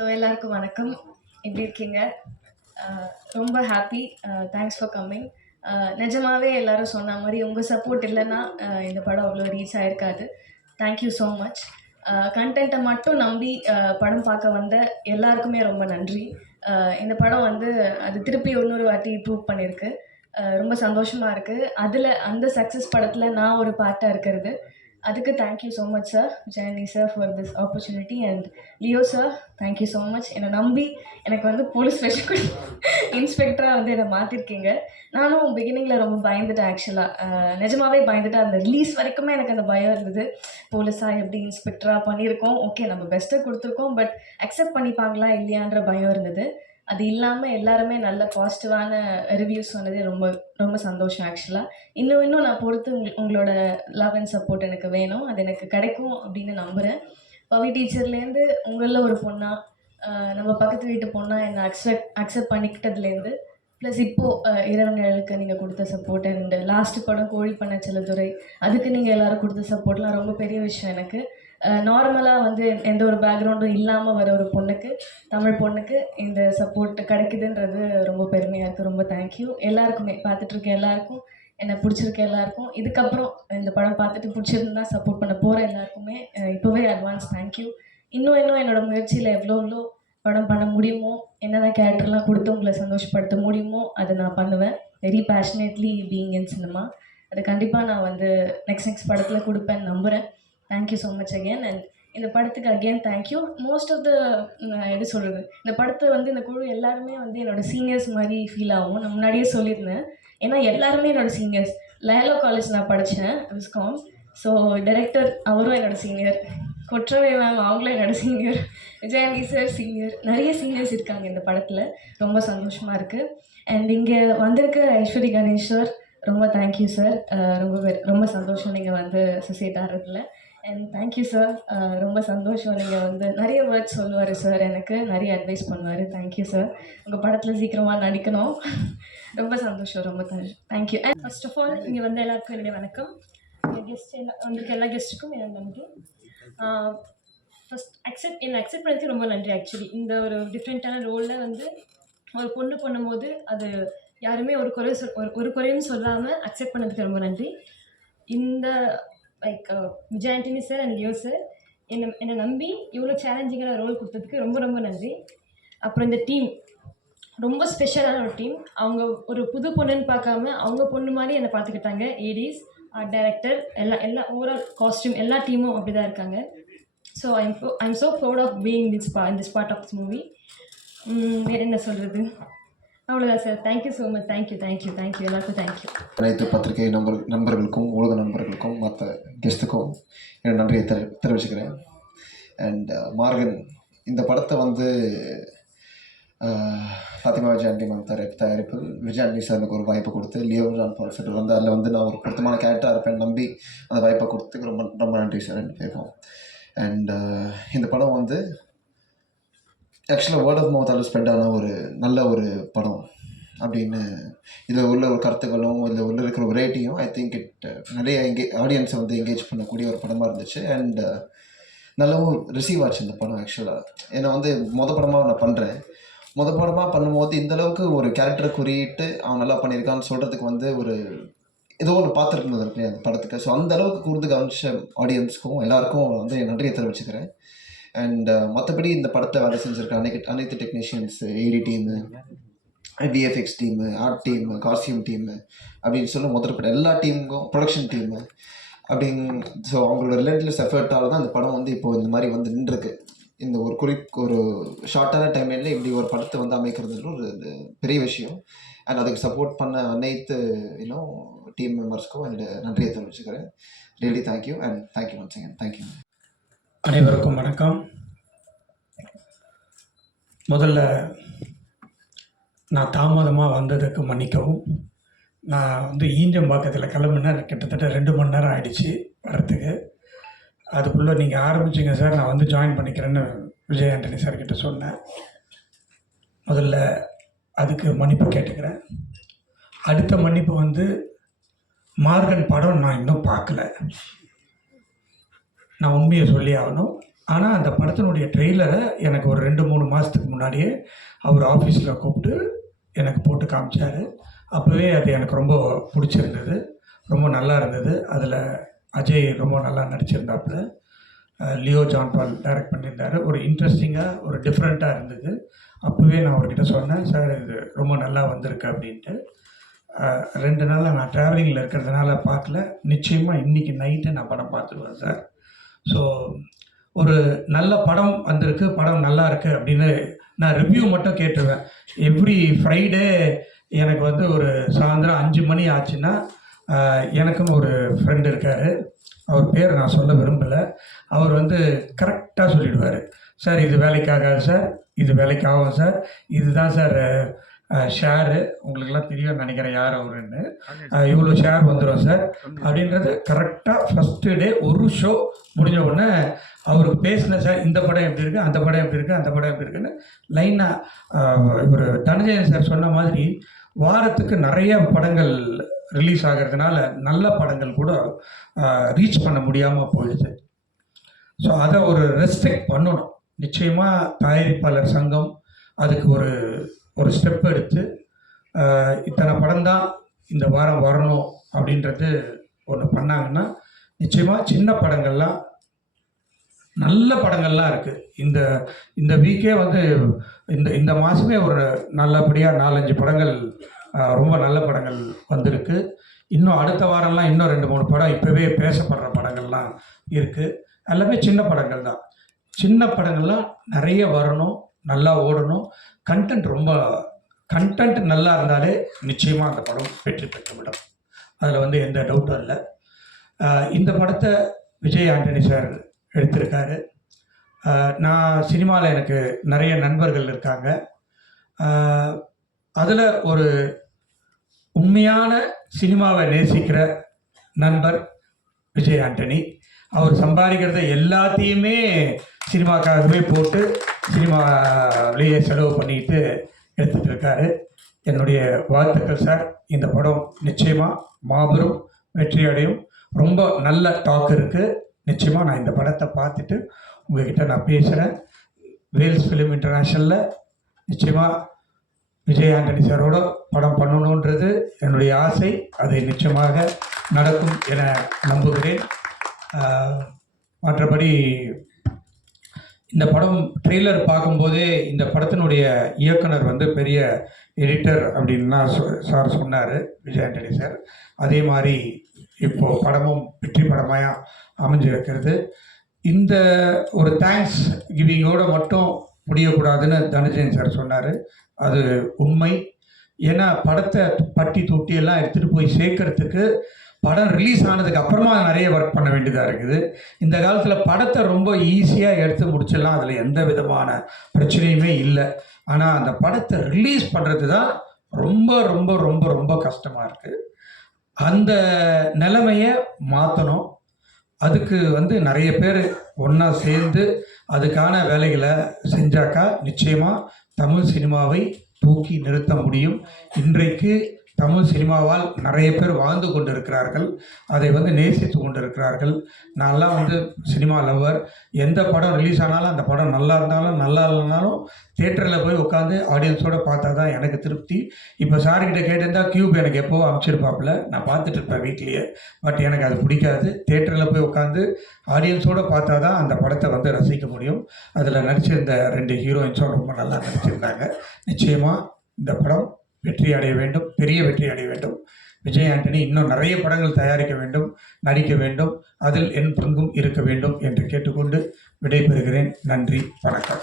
So எல்லாருக்கும் வணக்கம். எப்படி இருக்கீங்க? ரொம்ப ஹாப்பி. Thanks for coming. நிஜமாவே எல்லாரும் சொன்ன மாதிரி உங்கள் சப்போர்ட் இல்லைன்னா இந்த படம் அவ்வளோ ரீச் ஆகிருக்காது. Thank you so much. கண்டென்ட்டை மட்டும் நம்பி படம் பார்க்க வந்த எல்லாருக்குமே ரொம்ப நன்றி. இந்த படம் வந்து அது திருப்பி இன்னொரு வாட்டி ப்ரூவ் பண்ணியிருக்கு. ரொம்ப சந்தோஷமாக இருக்குது. அந்த சக்ஸஸ் படத்தில் நான் ஒரு பார்ட்டாக இருக்கிறது. அதுக்கு thank you so much sir, Jayanthi sir, for this opportunity. And Leo sir, thank you so much. என்னை நம்பி எனக்கு வந்து போலீஸ் ஸ்பெஷல் இன்ஸ்பெக்டராக வந்து என்னை மாற்றிருக்கீங்க. நானும் பிகினிங்கில் ரொம்ப பயந்துட்டேன். ஆக்சுவலாக நிஜமாவே பயந்துட்டேன். அந்த ரிலீஸ் வரைக்குமே எனக்கு அந்த பயம் இருந்தது. போலீஸாக எப்படி இன்ஸ்பெக்டராக பண்ணியிருக்கோம், ஓகே நம்ம பெஸ்ட்டை கொடுத்துருக்கோம், பட் அக்செப்ட் பண்ணிப்பாங்களா இல்லையான்ற பயம் இருந்தது. அது இல்லாமல் எல்லாருமே நல்ல பாசிட்டிவான ரிவ்யூஸ் சொன்னதே ரொம்ப ரொம்ப சந்தோஷம். ஆக்சுவலாக இன்னும் நான் பொறுத்து உங்களோட லவ் அண்ட் சப்போர்ட் எனக்கு வேணும். அது எனக்கு கிடைக்கும் அப்படின்னு நம்புகிறேன். பவி டீச்சர்லேருந்து உங்களில் ஒரு பொண்ணாக, நம்ம பக்கத்து வீட்டு பொண்ணாக என்னை அக்செப்ட் பண்ணிக்கிட்டதுலேருந்து, ப்ளஸ் இப்போது இரவு நிழலுக்கு நீங்கள் கொடுத்த சப்போர்ட், அண்ட் லாஸ்ட்டு படம் கோழி பண்ண செல்லதுரை, அதுக்கு நீங்கள் எல்லோரும் கொடுத்த சப்போர்ட்லாம் ரொம்ப பெரிய விஷயம் எனக்கு. நார்மலாக வந்து எந்த ஒரு பேக்ரவுண்டும் இல்லாமல் வர ஒரு பொண்ணுக்கு, தமிழ் பொண்ணுக்கு இந்த சப்போர்ட் கிடைக்குதுன்றது ரொம்ப பெருமையாக இருக்குது. ரொம்ப தேங்க்யூ எல்லாருக்குமே, பார்த்துட்ருக்க எல்லாருக்கும், என்னை பிடிச்சிருக்க எல்லாருக்கும், இதுக்கப்புறம் இந்த படம் பார்த்துட்டு பிடிச்சிருந்தா சப்போர்ட் பண்ண போகிற எல்லாருக்குமே இப்போவே அட்வான்ஸ் தேங்க்யூ. இன்னும் என்னோடய முயற்சியில் எவ்வளோ படம் பண்ண முடியுமோ, என்னென்ன கேரக்டர்லாம் கொடுத்து உங்களை சந்தோஷப்படுத்த முடியுமோ அதை நான் பண்ணுவேன். Very passionately being in cinema. அது கண்டிப்பாக நான் வந்து நெக்ஸ்ட் படத்தில் கொடுப்பேன்னு நம்புகிறேன். Thank you so much again. And இந்த படத்துக்கு again thank you. Most of the எப்படி சொல்கிறது, இந்த படத்தை வந்து இந்த குழு எல்லாருமே வந்து என்னோடய சீனியர்ஸ் மாதிரி ஃபீல் ஆகும். நான் முன்னாடியே சொல்லியிருந்தேன். ஏன்னா எல்லாருமே என்னோடய சீனியர்ஸ். லயலோ காலேஜ் நான் படித்தேன், விஸ்காம். ஸோ டைரக்டர் அவரும் என்னோடய சீனியர், கொற்றவை மேம் அவங்களும் என்னோடய சீனியர், விஜயந்தி சார் சீனியர், நிறைய சீனியர்ஸ் இருக்காங்க இந்த படத்தில். ரொம்ப சந்தோஷமாக இருக்குது. அண்ட் இங்கே வந்திருக்க ஐஸ்வரி கணேஷ் சார், ரொம்ப தேங்க்யூ சார். ரொம்ப சந்தோஷம் நீங்கள் வந்து அசோசியேட் ஆகிறதுல. அண்ட் தேங்க்யூ சார், ரொம்ப சந்தோஷம். நீங்கள் வந்து நிறைய வேர்ட்ஸ் சொல்லுவார் சார், எனக்கு நிறைய அட்வைஸ் பண்ணுவார். Thank you sir. உங்கள் படத்தில் சீக்கிரமாக நடிக்கணும். ரொம்ப சந்தோஷம், ரொம்ப thank you. And first of all இங்கே வந்து எல்லாருக்கும் என்னுடைய வணக்கம். கெஸ்ட் வந்திருக்க எல்லா கெஸ்ட்டுக்கும் என்னோட நன்றி. ஃபஸ்ட் என்னை அக்செப்ட் பண்ணதுக்கு ரொம்ப நன்றி. ஆக்சுவலி இந்த ஒரு டிஃப்ரெண்ட்டான ரோலில் வந்து ஒரு பொண்ணு பண்ணும்போது அது யாருமே ஒரு குறையும் சொல்லாமல் அக்செப்ட் பண்ணதுக்கு ரொம்ப நன்றி. இந்த like Vijay Antony sir and Leo sir என்னை நம்பி இவ்வளோ சேலஞ்சிங்கான ரோல் கொடுத்ததுக்கு ரொம்ப ரொம்ப நன்றி. அப்புறம் இந்த டீம் ரொம்ப ஸ்பெஷலான ஒரு டீம். அவங்க ஒரு புது பொண்ணுன்னு பார்க்காம அவங்க பொண்ணு மாதிரி என்னை பார்த்துக்கிட்டாங்க. ஏடிஸ், டைரக்டர், எல்லா ஓவரால் காஸ்டியூம் எல்லா டீமும் அப்படி தான் இருக்காங்க. So I'm so proud of being this part of this movie. வேறு என்ன சொல்கிறது, அவ்வளோதான் sir. Thank you so much. Thank you எல்லாருக்கும் தேங்க்யூ. அனைத்து பத்திரிகை நண்பர்களுக்கும், ஊடக நண்பர்களுக்கும், மற்ற கெஸ்ட்டுக்கும் என்னோட நன்றியை தெரிவிச்சுக்கிறேன். அண்ட் மார்கன் இந்த படத்தை வந்து ஃபாத்திமா விஜயாண்டி மேம் தயாரிப்பில் விஜயாண்டி சார் எனக்கு ஒரு வாய்ப்பு கொடுத்து, லியோ ஜான் பால் சார் வந்து அதில் வந்து நான் ஒரு பொருத்தமான கேரக்டராக இருப்பேன் நம்பி அந்த வாய்ப்பை கொடுத்துக்கு ரொம்ப ரொம்ப நன்றி சார் ரெண்டு பேருக்கும். அண்ட் இந்த படம் வந்து ஆக்சுவலாக வேர்ட் ஆஃப் மவுத்தால் ஸ்ப்ரெட் ஆன ஒரு நல்ல ஒரு படம் அப்படின்னு, இதில் உள்ள ஒரு கருத்துக்களும் இதில் உள்ள இருக்கிற ஒரு ரேட்டிங்கும் ஐ திங்க் நிறைய ஆடியன்ஸை வந்து என்கேஜ் பண்ணக்கூடிய ஒரு படமாக இருந்துச்சு. அண்ட் நல்லாவும் ரிசீவ் ஆச்சு இந்த படம். ஆக்சுவலாக என்னை வந்து படமாக நான் பண்ணுறேன். படமாக பண்ணும்போது இந்தளவுக்கு ஒரு கேரக்டரை குறியிட்டு அவன் நல்லா பண்ணியிருக்கான்னு சொல்கிறதுக்கு வந்து ஒரு ஏதோ ஒன்று பார்த்துருந்தது இருக்கு அந்த படத்துக்கு. ஸோ அந்த அளவுக்கு கூர்ந்து கவனிச்ச ஆடியன்ஸுக்கும் எல்லாருக்கும் வந்து என் நன்றியை தெரிவிச்சுக்கிறேன். அண்ட் மற்றபடி இந்த படத்தை வேலை செஞ்சுருக்க அனைத்து technicians, AD team, VFX team, art team, costume team அப்படின்னு சொல்ல முதற்பட்ட எல்லா டீமுக்கும், ப்ரொடக்ஷன் டீமு அப்படிங்க. ஸோ அவங்களோட ரிலேட்லெஸ் எஃபர்ட்டால் தான் இந்த படம் வந்து இப்போது இந்த மாதிரி வந்து நின்றுருக்கு. இந்த ஒரு ஷார்ட்டான டைம்லைனில் இப்படி ஒரு படத்தை வந்து அமைக்கிறது ஒரு பெரிய விஷயம். அண்ட் அதுக்கு சப்போர்ட் பண்ண அனைத்து டீம் மெம்பர்ஸ்க்கும் என்னோட நன்றியை தெரிவிச்சுக்கிறேன். Really thank you and thank you once again. Thank you. அனைவருக்கும் வணக்கம். முதல்ல நான் தாமதமாக வந்ததுக்கு மன்னிக்கவும். நான் வந்து ஈஞ்சம்பாக்கத்தில் கிளம்புனேன், கிட்டத்தட்ட 2 மணி நேரம் ஆகிடுச்சு வர்றதுக்கு. அதுக்குள்ளே நீங்கள் ஆரம்பிச்சிங்க சார், நான் வந்து ஜாயின் பண்ணிக்கிறேன்னு விஜய் ஆண்டனி சார்கிட்ட சொன்னேன். முதல்ல அதுக்கு மன்னிப்பு கேட்டுக்கிறேன். அடுத்த மன்னிப்பு வந்து மார்கன் படம் நான் இன்னும் பார்க்கல. நான் உண்மையை சொல்லி ஆகணும். ஆனால் அந்த படத்தினுடைய ட்ரெய்லரை எனக்கு ஒரு 2-3 மாதத்துக்கு முன்னாடியே அவர் ஆஃபீஸில் கூப்பிட்டு எனக்கு போட்டு காமிச்சார். அப்போவே அது எனக்கு ரொம்ப பிடிச்சிருந்தது, ரொம்ப நல்லா இருந்தது. அதில் அஜய் ரொம்ப நல்லா நடிச்சிருந்தாப்புல, லியோ ஜான் பால் டைரக்ட் பண்ணியிருந்தார். ஒரு இன்ட்ரெஸ்டிங்காக ஒரு டிஃப்ரெண்ட்டாக இருந்தது. அப்போவே நான் அவர்கிட்ட சொன்னேன், சார் இது ரொம்ப நல்லா வந்திருக்கு அப்படின்ட்டு. 2 நாளாக நான் ட்ராவலிங்கில் இருக்கிறதுனால பார்க்கல. நிச்சயமாக இன்றைக்கி நைட்டு நான் படம் பார்த்துருவேன் சார். ஸோ ஒரு நல்ல படம் வந்திருக்கு, படம் நல்லா இருக்குது அப்படின்னு நான் ரிவ்யூ மட்டும் கேட்டுருவேன். எவ்ரி ஃப்ரைடே எனக்கு வந்து ஒரு சாயந்தரம் 5 மணி ஆச்சுன்னா எனக்குன்னு ஒரு ஃப்ரெண்டு இருக்கார், அவர் பேர் நான் சொல்ல விரும்பலை. அவர் வந்து கரெக்டாக சொல்லிவிடுவார், சார் இது வேலைக்கு ஆகாது சார், இது வேலைக்கு ஆகும் சார், இதுதான் சார் ஷேரு, உங்களுக்கெல்லாம் தெரியும்னு நினைக்கிறேன் யார் அவருன்னு, இவ்வளோ ஷேர் வந்துடும் சார் அப்படின்றது கரெக்டாக ஃபஸ்ட்டு டே ஒரு ஷோ முடிஞ்ச உடனே அவருக்கு பேசின சார் இந்த படம் எப்படி இருக்குது, அந்த படம் எப்படி இருக்குது, அந்த படம் எப்படி இருக்குன்னு லைனாக இவர் தனஞ்சயன் சார் சொன்ன மாதிரி வாரத்துக்கு நிறைய படங்கள் ரிலீஸ் ஆகிறதுனால நல்ல படங்கள் கூட ரீச் பண்ண முடியாமல் போயிடுது. ஸோ அதை ஒரு ரெஸ்ட்ரிக்ட் பண்ணணும். நிச்சயமாக தயாரிப்பாளர் சங்கம் அதுக்கு ஒரு ஸ்டெப் எடுத்து இத்தனை படம் தான் இந்த வாரம் வரணும் அப்படின்றது ஒன்று பண்ணாங்கன்னா நிச்சயமாக சின்ன படங்கள்லாம் நல்ல படங்கள்லாம் இருக்குது. இந்த வீக்கே வந்து இந்த மாதமே ஒரு நல்லபடியாக 4-5 படங்கள் ரொம்ப நல்ல படங்கள் வந்திருக்கு. இன்னும் அடுத்த வாரம்லாம் இன்னும் 2-3 படம் இப்போவே பேசப்படுற படங்கள்லாம் இருக்குது. எல்லாமே சின்ன படங்கள் தான். சின்ன படங்கள்லாம் நிறைய வரணும், நல்லா ஓடணும். கண்டென்ட் நல்லா இருந்தாலே நிச்சயமாக அந்த படம் வெற்றி பெற்றுவிடும். அதில் வந்து எந்த டவுட்டும் இல்லை. இந்த படத்தை விஜய் ஆண்டனி சார் எடுத்திருக்காரு. நான் சினிமாவில் எனக்கு நிறைய நண்பர்கள் இருக்காங்க. அதில் ஒரு உண்மையான சினிமாவை நேசிக்கிற நண்பர் விஜய் ஆண்டனி. அவர் சம்பாதிக்கிறத எல்லாத்தையுமே சினிமாக்காகவே போட்டு சினிமாவிலேயே செலவு பண்ணிட்டு எடுத்துகிட்டு இருக்காரு. என்னுடைய வாழ்த்துக்கள் சார். இந்த படம் நிச்சயமாக மாபெரும் வெற்றி அடையும். ரொம்ப நல்ல டாக் இருக்குது. நிச்சயமாக நான் இந்த படத்தை பார்த்துட்டு உங்கள்கிட்ட நான் பேசுகிறேன். வேல்ஸ் ஃபிலிம் இன்டர்நேஷ்னலில் நிச்சயமாக விஜய் ஆண்டனி சாரோட படம் பண்ணணுன்றது என்னுடைய ஆசை. அது நிச்சயமாக நடக்கும் என நம்புகிறேன். மற்றபடி இந்த படம் ட்ரெய்லர் பார்க்கும்போதே இந்த படத்தினுடைய இயக்குனர் வந்து பெரிய எடிட்டர் அப்படின்னா சார் சொன்னார், விஜய் ஆண்டனி சார். அதே மாதிரி இப்போது படமும் வெற்றி படமாக அமைஞ்சிருக்கிறது. இந்த ஒரு தேங்க்ஸ் கிவிங்கோடு மட்டும் முடியக்கூடாதுன்னு தனஞ்சயன் சார் சொன்னார். அது உண்மை. ஏன்னா படத்தை பட்டி தொட்டி எல்லாம் எடுத்துகிட்டு போய் சேர்க்கறதுக்கு படம் ரிலீஸ் ஆனதுக்கு அப்புறமா நிறைய ஒர்க் பண்ண வேண்டியதாக இருக்குது. இந்த காலத்தில் படத்தை ரொம்ப ஈஸியாக எடுத்து முடிச்சிடலாம், அதில் எந்த விதமான பிரச்சனையுமே இல்லை. ஆனால் அந்த படத்தை ரிலீஸ் பண்ணுறது தான் ரொம்ப ரொம்ப ரொம்ப ரொம்ப கஷ்டமாக இருக்குது. அந்த நிலைமையை மாற்றணும். அதுக்கு வந்து நிறைய பேர் ஒன்றா சேர்ந்து அதுக்கான வேலைகளை செஞ்சாக்கா நிச்சயமாக தமிழ் சினிமாவை தூக்கி நிறுத்த முடியும். இன்றைக்கு தமிழ் சினிமாவால் நிறைய பேர் வாழ்ந்து கொண்டு இருக்கிறார்கள், அதை வந்து நேசித்து கொண்டு இருக்கிறார்கள். நான்லாம் வந்து சினிமா லவ்வர். எந்த படம் ரிலீஸ் ஆனாலும் அந்த படம் நல்லா இருந்தாலும் நல்லா இல்லைனாலும் தேட்டரில் போய் உட்காந்து ஆடியன்ஸோடு பார்த்தா தான் எனக்கு திருப்தி. இப்போ சார்கிட்ட கேட்டிருந்தால் கியூப் எனக்கு எப்போவோ அனுப்பிச்சிருப்பாப்புல, நான் பார்த்துட்டு இருப்பேன் வீட்லேயே. பட் எனக்கு அது பிடிக்காது. தேட்டரில் போய் உட்காந்து ஆடியன்ஸோடு பார்த்தா தான் அந்த படத்தை வந்து ரசிக்க முடியும். அதில் நடிச்சிருந்த 2 ஹீரோயின்ஸும் ரொம்ப நல்லா நடிச்சிருந்தாங்க. நிச்சயமாக இந்த படம் வெற்றி அடைய வேண்டும், பெரிய வெற்றி அடைய வேண்டும். விஜய் ஆண்டனி இன்னும் நிறைய படங்கள் தயாரிக்க வேண்டும், நடிக்க வேண்டும், அதில் என் பங்கும் இருக்க வேண்டும் என்று கேட்டுக்கொண்டு விடைபெறுகிறேன். நன்றி, வணக்கம்.